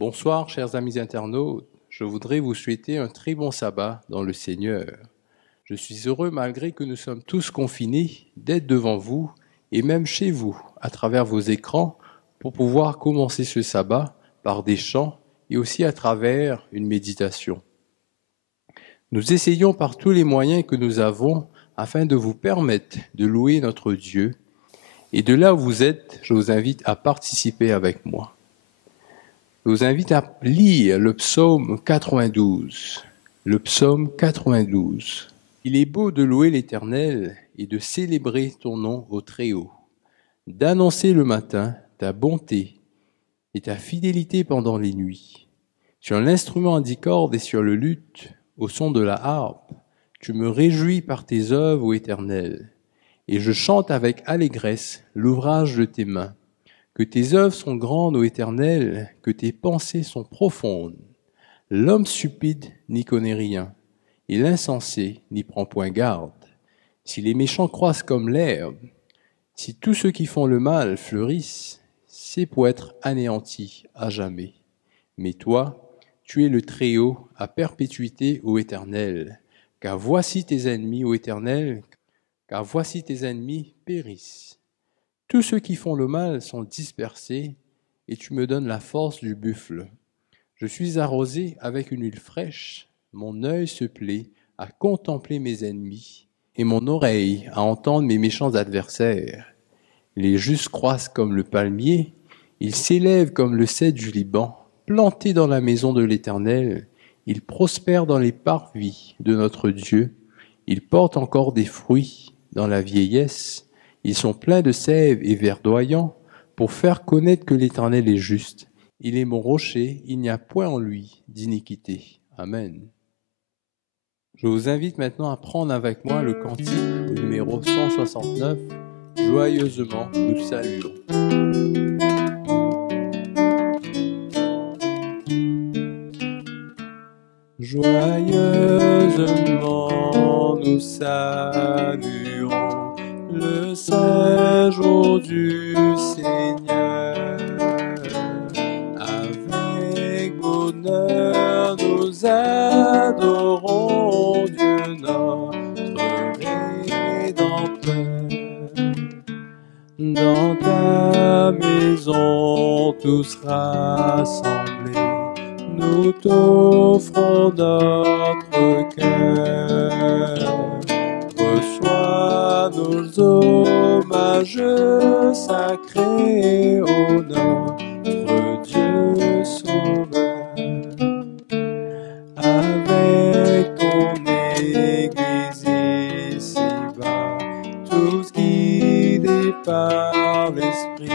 Bonsoir, chers amis internautes. Je voudrais vous souhaiter un très bon sabbat dans le Seigneur. Je suis heureux, malgré que nous sommes tous confinés, d'être devant vous et même chez vous, à travers vos écrans, pour pouvoir commencer ce sabbat par des chants et aussi à travers une méditation. Nous essayons par tous les moyens que nous avons afin de vous permettre de louer notre Dieu. Et de là où vous êtes, je vous invite à participer avec moi. Je vous invite à lire le psaume 92. Le psaume 92. Il est beau de louer l'Éternel et de célébrer ton nom au Très-Haut, d'annoncer le matin ta bonté et ta fidélité pendant les nuits. Sur l'instrument à 10 cordes et sur le luth, au son de la harpe, tu me réjouis par tes œuvres, ô Éternel, et je chante avec allégresse l'ouvrage de tes mains. Que tes œuvres sont grandes, ô Éternel, que tes pensées sont profondes. L'homme stupide n'y connaît rien, et l'insensé n'y prend point garde. Si les méchants croissent comme l'herbe, si tous ceux qui font le mal fleurissent, c'est pour être anéantis à jamais. Mais toi, tu es le Très-Haut à perpétuité, ô Éternel, car voici tes ennemis, ô Éternel, car voici tes ennemis périssent. Tous ceux qui font le mal sont dispersés, et tu me donnes la force du buffle. Je suis arrosé avec une huile fraîche, mon œil se plaît à contempler mes ennemis, et mon oreille à entendre mes méchants adversaires. Les justes croissent comme le palmier, ils s'élèvent comme le cèdre du Liban, plantés dans la maison de l'Éternel, ils prospèrent dans les parvis de notre Dieu, ils portent encore des fruits dans la vieillesse, ils sont pleins de sève et verdoyants pour faire connaître que l'Éternel est juste. Il est mon rocher, il n'y a point en lui d'iniquité. Amen. Je vous invite maintenant à prendre avec moi le cantique au numéro 169, Joyeusement nous saluons. Joyeusement nous saluons le saint jour du Seigneur. Avec bonheur nous adorons Dieu notre Rédempteur. Dans ta maison tous rassemblés, nous t'offrons notre cœur. Reçois nos hommages sacrés au notre Dieu Sauveur. Avec ton Église ici-bas, tous guidés par l'Esprit,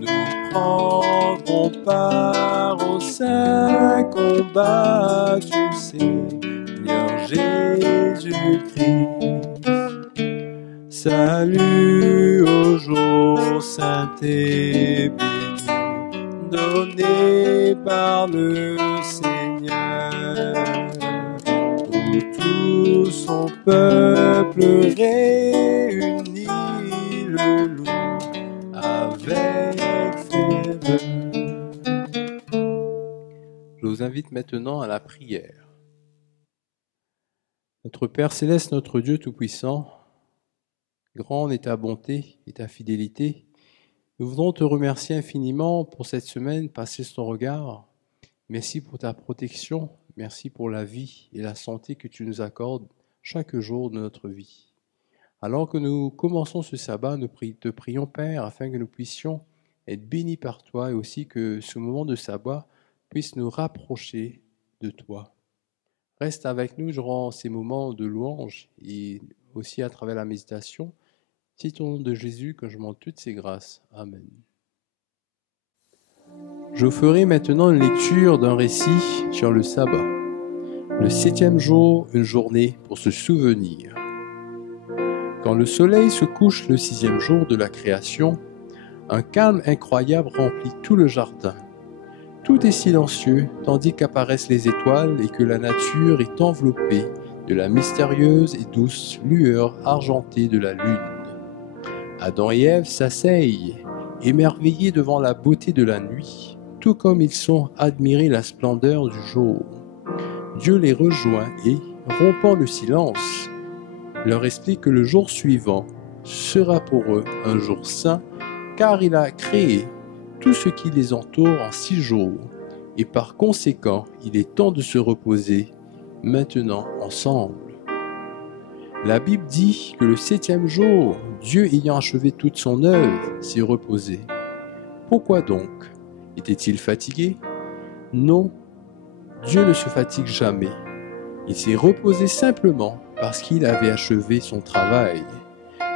nous prendrons part au saint combat du Seigneur Jésus-Christ. Salut au jour saint et béni, donné par le Seigneur, où tout son peuple réuni le loue avec ferveur. Je vous invite maintenant à la prière. Notre Père céleste, notre Dieu tout-puissant, grande est ta bonté et ta fidélité. Nous voudrons te remercier infiniment pour cette semaine passée sur ton regard. Merci pour ta protection, merci pour la vie et la santé que tu nous accordes chaque jour de notre vie. Alors que nous commençons ce sabbat, nous te prions, Père, afin que nous puissions être bénis par toi et aussi que ce moment de sabbat puisse nous rapprocher de toi. Reste avec nous durant ces moments de louange et aussi à travers la méditation. C'est au nom de Jésus que je demande toutes ces grâces. Amen. Je ferai maintenant une lecture d'un récit sur le sabbat. Le 7e jour, une journée pour se souvenir. Quand le soleil se couche le 6e jour de la création, un calme incroyable remplit tout le jardin. Tout est silencieux, tandis qu'apparaissent les étoiles et que la nature est enveloppée de la mystérieuse et douce lueur argentée de la lune. Adam et Ève s'asseyent, émerveillés devant la beauté de la nuit. tout comme ils sont admirés la splendeur du jour. Dieu les rejoint et, rompant le silence, leur explique que le jour suivant sera pour eux un jour saint, car il a créé tout ce qui les entoure en 6 jours, et par conséquent, il est temps de se reposer maintenant ensemble. La Bible dit que le 7e jour, Dieu ayant achevé toute son œuvre, s'est reposé. Pourquoi donc? Était-il fatigué? Non, Dieu ne se fatigue jamais. Il s'est reposé simplement parce qu'il avait achevé son travail.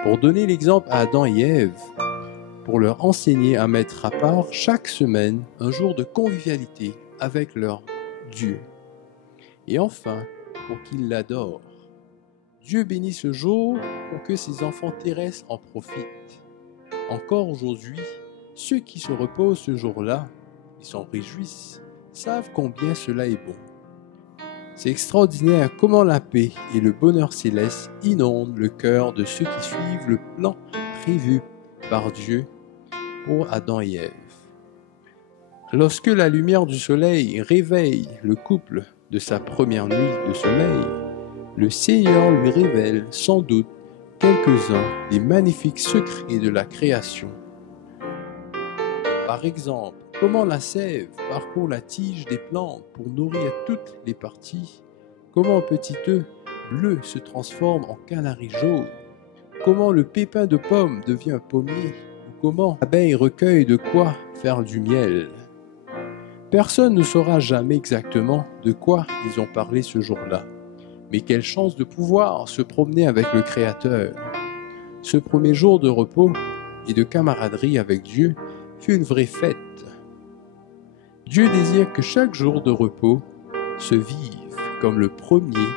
Pour donner l'exemple à Adam et Ève, pour leur enseigner à mettre à part chaque semaine un jour de convivialité avec leur Dieu. Et enfin, pour qu'ils l'adorent. Dieu bénit ce jour pour que ses enfants terrestres en profitent. Encore aujourd'hui, ceux qui se reposent ce jour-là et s'en réjouissent, savent combien cela est bon. C'est extraordinaire comment la paix et le bonheur céleste inondent le cœur de ceux qui suivent le plan prévu par Dieu pour Adam et Ève. Lorsque la lumière du soleil réveille le couple de sa première nuit de sommeil, le Seigneur lui révèle sans doute quelques-uns des magnifiques secrets de la création. Par exemple, comment la sève parcourt la tige des plantes pour nourrir toutes les parties, comment un petit œuf bleu se transforme en canari jaune, comment le pépin de pomme devient un pommier, ou comment l'abeille recueille de quoi faire du miel. Personne ne saura jamais exactement de quoi ils ont parlé ce jour-là. Mais quelle chance de pouvoir se promener avec le Créateur. Ce premier jour de repos et de camaraderie avec Dieu fut une vraie fête. Dieu désire que chaque jour de repos se vive comme le premier.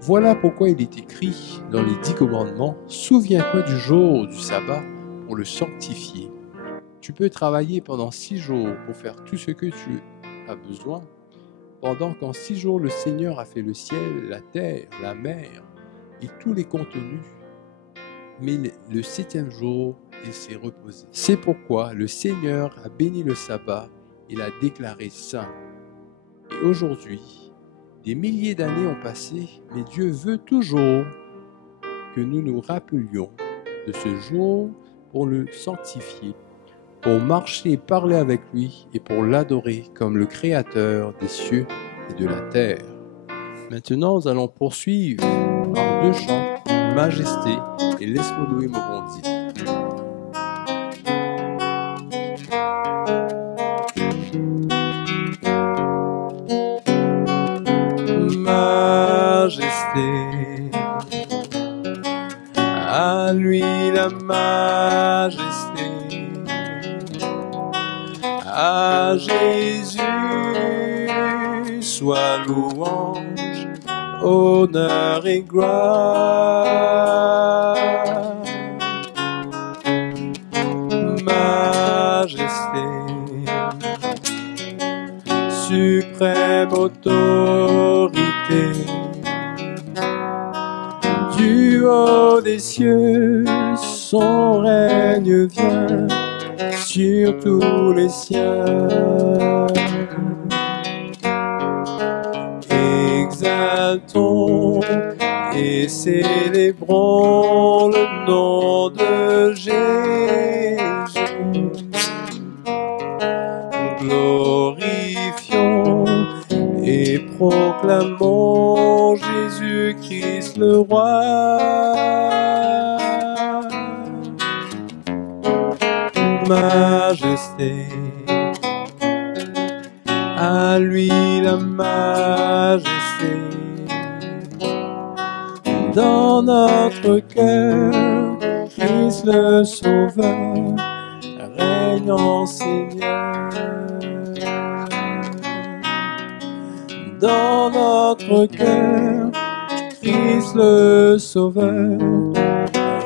Voilà pourquoi il est écrit dans les 10 commandements, « Souviens-toi du jour du sabbat pour le sanctifier ». Tu peux travailler pendant 6 jours pour faire tout ce que tu as besoin, pendant qu'en 6 jours le Seigneur a fait le ciel, la terre, la mer et tous les contenus. Mais le 7e jour, il s'est reposé. C'est pourquoi le Seigneur a béni le sabbat et l'a déclaré saint. Et aujourd'hui, des milliers d'années ont passé, mais Dieu veut toujours que nous nous rappelions de ce jour pour le sanctifier, pour marcher et parler avec lui et pour l'adorer comme le Créateur des cieux et de la terre. Maintenant, nous allons poursuivre par 2 chants, Majesté et Laisse-moi louer mon bon Dieu. Majesté, à lui la majesté. À Jésus soit louange, honneur et gloire. Majesté, suprême autorité, du haut des cieux, son règne vient sur tous les siens. Exaltons et célébrons le nom de Jésus. Glorifions et proclamons Jésus-Christ le roi. Majesté, à lui la majesté. Dans notre cœur, Christ le Sauveur règne en Seigneur. Dans notre cœur, Christ le Sauveur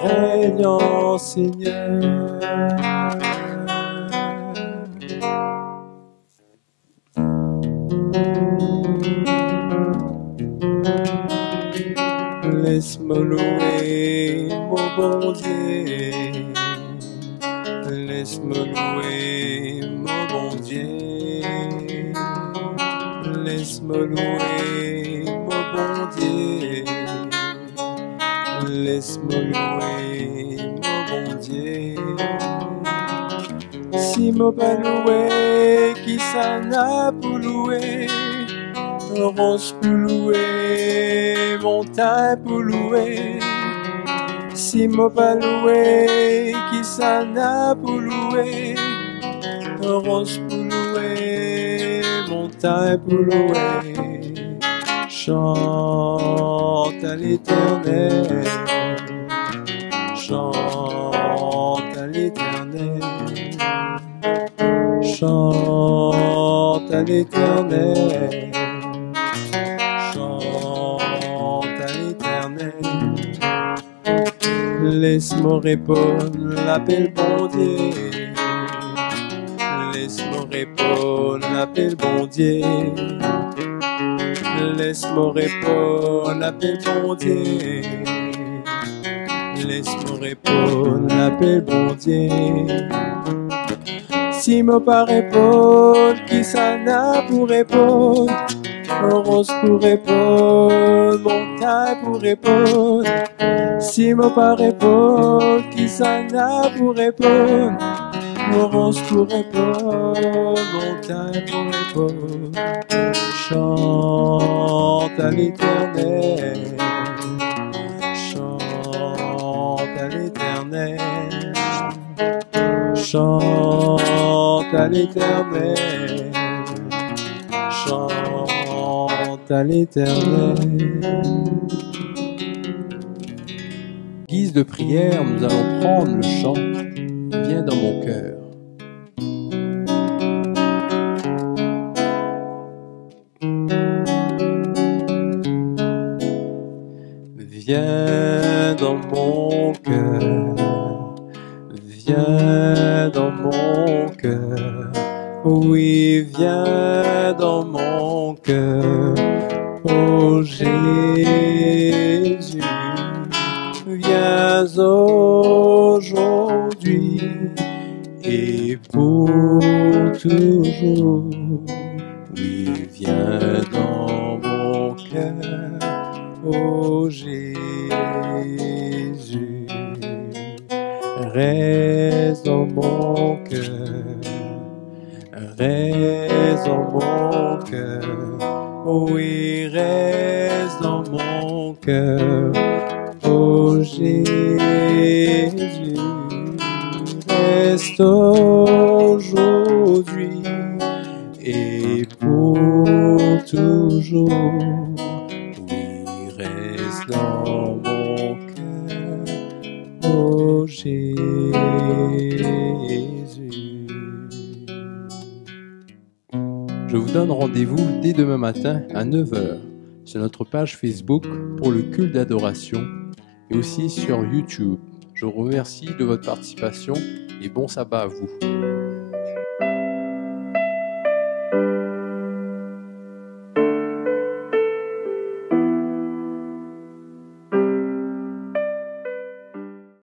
règne en Seigneur. Laisse-moi louer mon bon Dieu, Laisse-moi louer mon bon Dieu. Laisse-moi louer mon bon Dieu. Laisse-moi louer mon bon Dieu. Si mon pas loué, qui ça n'a pour louer? Rose pour louer, montagne pour louer. Si mon pas loué, qui ça n'a pour louer? Rose pour louer, montagne pour louer. Chante à l'Éternel, chante à l'Éternel, chante à l'Éternel, chante à l'Éternel. Laisse-moi répondre l'appel bon Dieu. Laisse-moi répondre l'appel bon Dieu. Laisse-moi répondre l'appel bon Dieu. Laisse-moi répondre l'appel bon Dieu. Si moi pas répondre, qui ça n'a pour répondre? Rose pour répondre, montagne pour répondre. Si moi pas répondre, qui ça n'a pour répondre? Rose pour répondre, montagne pour répondre. Chante à l'Éternel, chante à l'Éternel, chante à l'Éternel, chante à l'Éternel. Guise de prière, nous allons prendre le chant Viens dans mon cœur. Viens dans mon cœur, viens dans mon cœur, oui, viens dans mon cœur, oh Jésus, viens aujourd'hui et pour toujours, oui, viens dans mon cœur, oh Jésus, reste dans mon cœur, reste dans mon cœur, oh oui, reste dans mon cœur, oh Jésus, reste aujourd'hui et pour toujours. Dans mon cœur, oh Jésus. Je vous donne rendez-vous dès demain matin à 9h sur notre page Facebook pour le culte d'adoration et aussi sur YouTube. Je vous remercie de votre participation et bon sabbat à vous.